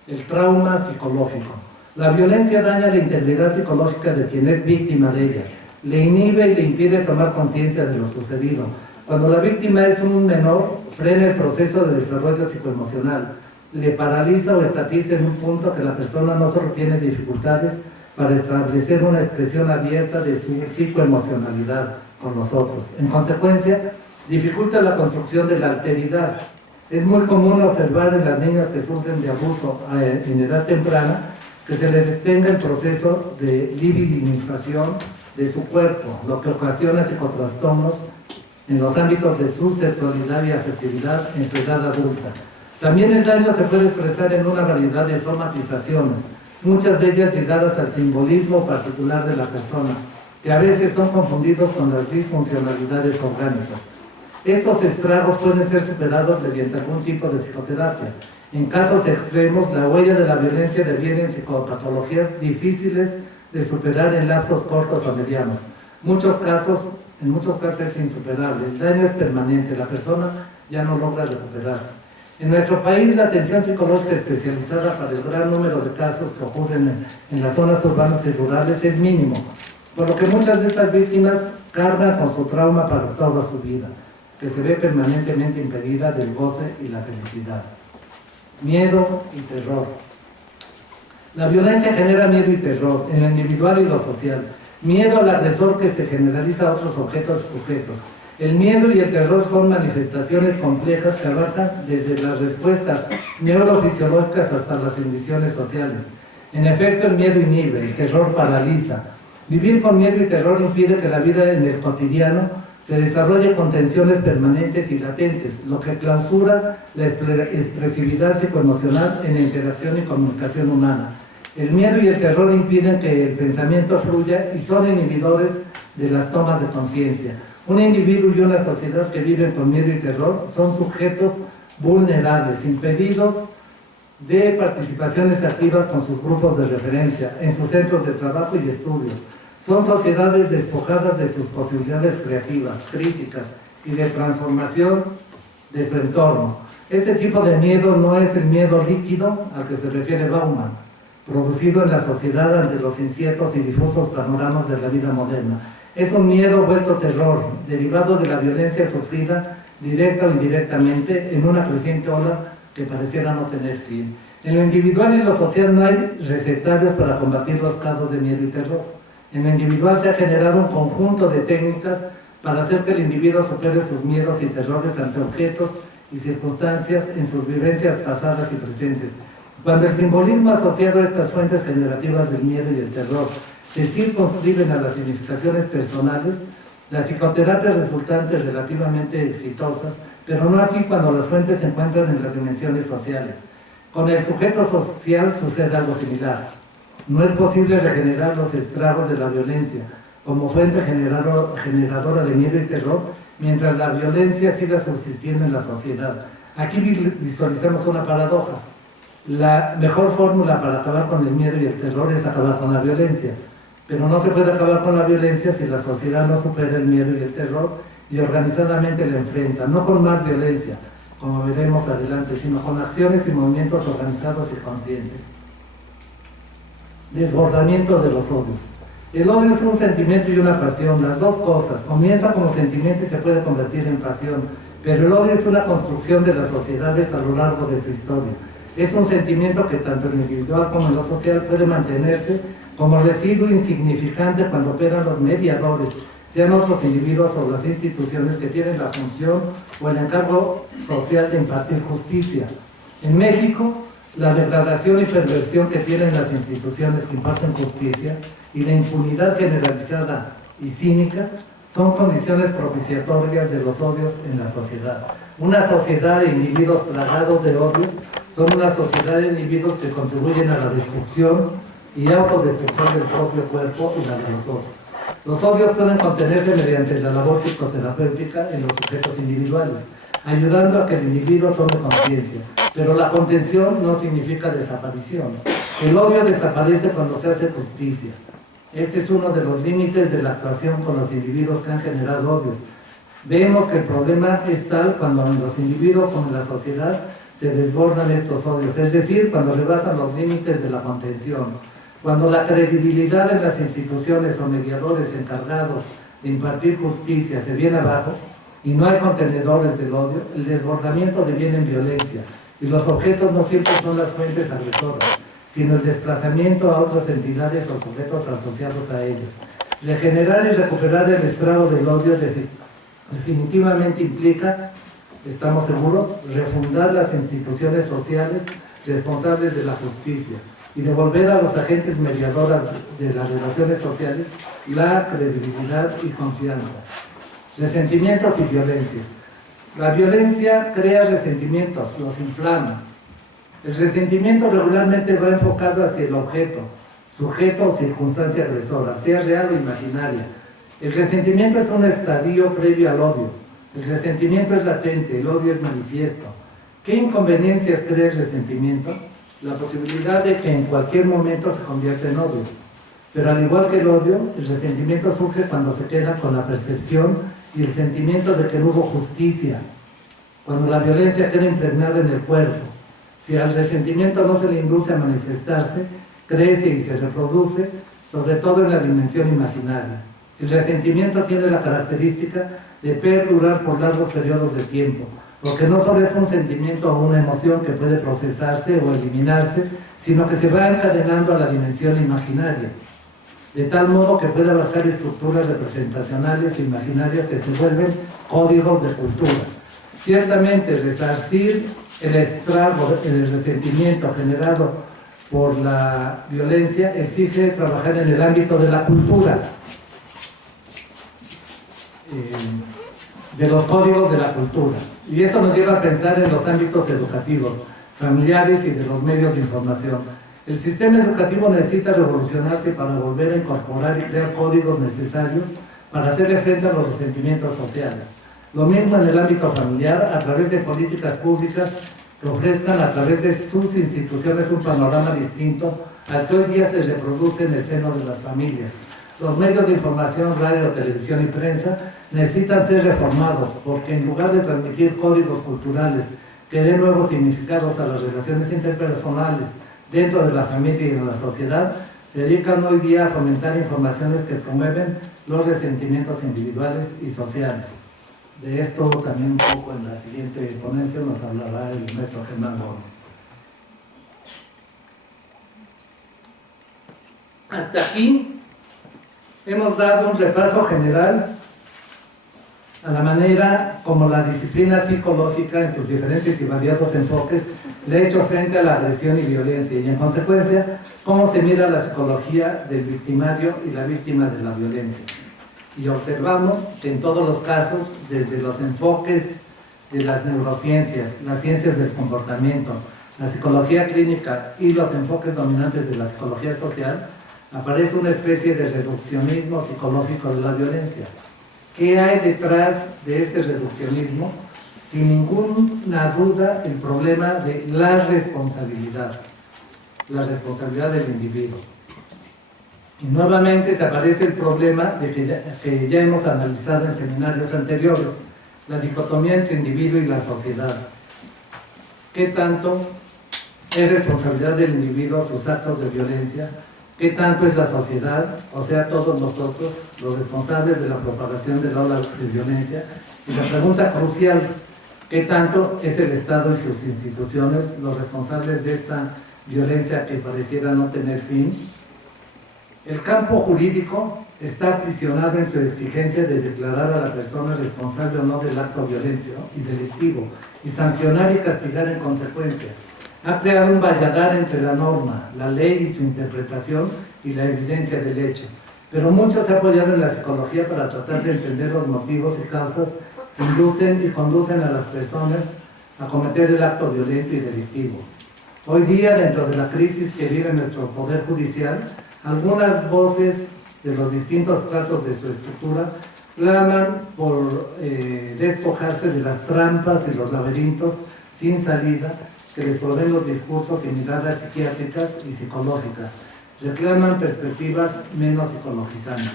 El trauma psicológico. La violencia daña la integridad psicológica de quien es víctima de ella, le inhibe y le impide tomar conciencia de lo sucedido. Cuando la víctima es un menor, frena el proceso de desarrollo psicoemocional, le paraliza o estatiza en un punto que la persona no solo tiene dificultades para establecer una expresión abierta de su psicoemocionalidad con los otros. En consecuencia, dificulta la construcción de la alteridad. Es muy común observar en las niñas que sufren de abuso en edad temprana que se le detenga el proceso de libidinización de su cuerpo, lo que ocasiona psicotrastornos en los ámbitos de su sexualidad y afectividad en su edad adulta. También el daño se puede expresar en una variedad de somatizaciones, muchas de ellas ligadas al simbolismo particular de la persona, que a veces son confundidos con las disfuncionalidades orgánicas. Estos estragos pueden ser superados mediante algún tipo de psicoterapia. En casos extremos, la huella de la violencia deviene en psicopatologías difíciles de superar en lapsos cortos o medianos. En muchos casos es insuperable, el daño es permanente, la persona ya no logra recuperarse. En nuestro país, la atención psicológica especializada para el gran número de casos que ocurren en las zonas urbanas y rurales es mínimo, por lo que muchas de estas víctimas cargan con su trauma para toda su vida, que se ve permanentemente impedida del goce y la felicidad. Miedo y terror. La violencia genera miedo y terror en lo individual y lo social. Miedo al agresor que se generaliza a otros objetos y sujetos. El miedo y el terror son manifestaciones complejas que abarcan desde las respuestas neurofisiológicas hasta las inhibiciones sociales. En efecto, el miedo inhibe, el terror paraliza. Vivir con miedo y terror impide que la vida en el cotidiano se desarrolle con tensiones permanentes y latentes, lo que clausura la expresividad psicoemocional en la interacción y comunicación humana. El miedo y el terror impiden que el pensamiento fluya y son inhibidores de las tomas de conciencia. Un individuo y una sociedad que viven con miedo y terror son sujetos vulnerables, impedidos de participaciones activas con sus grupos de referencia, en sus centros de trabajo y estudios. Son sociedades despojadas de sus posibilidades creativas, críticas y de transformación de su entorno. Este tipo de miedo no es el miedo líquido al que se refiere Bauman, producido en la sociedad ante los inciertos y difusos panoramas de la vida moderna. Es un miedo vuelto terror, derivado de la violencia sufrida, directa o indirectamente, en una creciente ola que pareciera no tener fin. En lo individual y en lo social no hay recetarios para combatir los estados de miedo y terror. En lo individual se ha generado un conjunto de técnicas para hacer que el individuo supere sus miedos y terrores ante objetos y circunstancias en sus vivencias pasadas y presentes. Cuando el simbolismo asociado a estas fuentes generativas del miedo y el terror se circunscriben a las significaciones personales, las psicoterapias resultan relativamente exitosas, pero no así cuando las fuentes se encuentran en las dimensiones sociales. Con el sujeto social sucede algo similar. No es posible regenerar los estragos de la violencia como fuente generadora de miedo y terror mientras la violencia siga subsistiendo en la sociedad. Aquí visualizamos una paradoja. La mejor fórmula para acabar con el miedo y el terror es acabar con la violencia, pero no se puede acabar con la violencia si la sociedad no supera el miedo y el terror y organizadamente la enfrenta, no con más violencia, como veremos adelante, sino con acciones y movimientos organizados y conscientes. Desbordamiento de los odios. El odio es un sentimiento y una pasión, las dos cosas. Comienza como sentimiento y se puede convertir en pasión, pero el odio es una construcción de las sociedades a lo largo de su historia. Es un sentimiento que tanto en lo individual como en lo social puede mantenerse como residuo insignificante cuando operan los mediadores, sean otros individuos o las instituciones que tienen la función o el encargo social de impartir justicia. En México, la degradación y perversión que tienen las instituciones que imparten justicia y la impunidad generalizada y cínica son condiciones propiciatorias de los odios en la sociedad. Una sociedad de individuos plagados de odios son una sociedad de individuos que contribuyen a la destrucción y autodestrucción del propio cuerpo y la de los otros. Los odios pueden contenerse mediante la labor psicoterapéutica en los sujetos individuales, ayudando a que el individuo tome conciencia. Pero la contención no significa desaparición. El odio desaparece cuando se hace justicia. Este es uno de los límites de la actuación con los individuos que han generado odios. Vemos que el problema es tal cuando en los individuos como en la sociedad se desbordan estos odios, es decir, cuando rebasan los límites de la contención. Cuando la credibilidad en las instituciones o mediadores encargados de impartir justicia se viene abajo y no hay contenedores del odio, el desbordamiento deviene en violencia y los objetos no siempre son las fuentes agresoras, sino el desplazamiento a otras entidades o sujetos asociados a ellas. Regenerar y recuperar el estrago del odio definitivamente implica, estamos seguros, refundar las instituciones sociales responsables de la justicia y devolver a los agentes mediadoras de las relaciones sociales la credibilidad y confianza. Resentimientos y violencia. La violencia crea resentimientos, los inflama. El resentimiento regularmente va enfocado hacia el objeto, sujeto o circunstancia agresora, sea real o imaginaria. El resentimiento es un estadio previo al odio. El resentimiento es latente, el odio es manifiesto. ¿Qué inconveniencias crea el resentimiento? La posibilidad de que en cualquier momento se convierta en odio. Pero al igual que el odio, el resentimiento surge cuando se queda con la percepción y el sentimiento de que no hubo justicia, cuando la violencia queda impregnada en el cuerpo. Si al resentimiento no se le induce a manifestarse, crece y se reproduce, sobre todo en la dimensión imaginaria. El resentimiento tiene la característica de perdurar por largos periodos de tiempo, porque no solo es un sentimiento o una emoción que puede procesarse o eliminarse, sino que se va encadenando a la dimensión imaginaria, de tal modo que puede abarcar estructuras representacionales e imaginarias que se vuelven códigos de cultura. Ciertamente, resarcir el estrago, el resentimiento generado por la violencia exige trabajar en el ámbito de la cultura, de los códigos de la cultura. Y eso nos lleva a pensar en los ámbitos educativos, familiares y de los medios de información. El sistema educativo necesita revolucionarse para volver a incorporar y crear códigos necesarios para hacerle frente a los resentimientos sociales. Lo mismo en el ámbito familiar, a través de políticas públicas que ofrezcan a través de sus instituciones un panorama distinto al que hoy día se reproduce en el seno de las familias. Los medios de información, radio, televisión y prensa necesitan ser reformados porque en lugar de transmitir códigos culturales que den nuevos significados a las relaciones interpersonales dentro de la familia y en la sociedad, se dedican hoy día a fomentar informaciones que promueven los resentimientos individuales y sociales. De esto también un poco en la siguiente ponencia nos hablará el maestro Germán Gómez. Hasta aquí hemos dado un repaso general a la manera como la disciplina psicológica en sus diferentes y variados enfoques le ha hecho frente a la agresión y violencia y en consecuencia cómo se mira la psicología del victimario y la víctima de la violencia. Y observamos que en todos los casos, desde los enfoques de las neurociencias, las ciencias del comportamiento, la psicología clínica y los enfoques dominantes de la psicología social, aparece una especie de reduccionismo psicológico de la violencia. ¿Qué hay detrás de este reduccionismo? Sin ninguna duda, el problema de la responsabilidad del individuo. Y nuevamente se aparece el problema de que ya hemos analizado en seminarios anteriores, la dicotomía entre individuo y la sociedad. ¿Qué tanto es responsabilidad del individuo sus actos de violencia? ¿Qué tanto es la sociedad, o sea, todos nosotros, los responsables de la propagación de la ola de violencia? Y la pregunta crucial, ¿qué tanto es el Estado y sus instituciones los responsables de esta violencia que pareciera no tener fin? El campo jurídico está aprisionado en su exigencia de declarar a la persona responsable o no del acto violento y delictivo y sancionar y castigar en consecuencia. Ha creado un valladar entre la norma, la ley y su interpretación y la evidencia del hecho. Pero mucho se ha apoyado en la psicología para tratar de entender los motivos y causas que inducen y conducen a las personas a cometer el acto violento y delictivo. Hoy día, dentro de la crisis que vive nuestro Poder Judicial, algunas voces de los distintos tratos de su estructura claman por despojarse de las trampas y los laberintos sin salida que les proveen los discursos y miradas psiquiátricas y psicológicas. Reclaman perspectivas menos psicologizantes.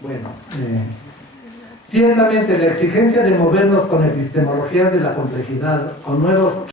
Bueno, ciertamente la exigencia de movernos con epistemologías de la complejidad, con nuevos